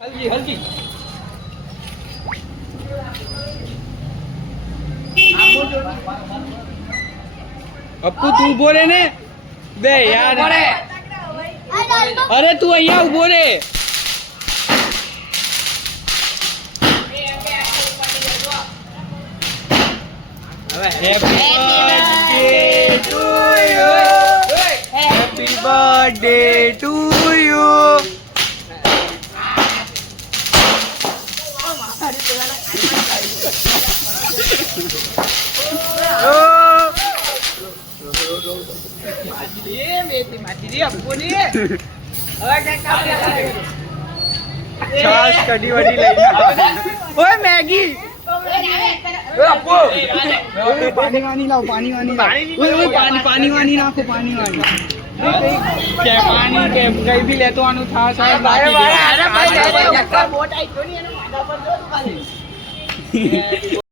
હલકી હલકી અપ્પુ તું ઉભો રે ને બે યાર અરે તું અહીંયા ઉભો રે હવે હેપી બર્થડે ટુ યુ છાસ કઢી વડી લઈને ઓય મેગી પાણી વાની લાવ પાણી વાની પાણી વાની નાખો પાણી વાની કે પાણી કે કઈ બી લેતો આનું થા સાહેબ અરે ભાઈ બોટ આઈ તો ની એને માથા પર જો તું ખાલી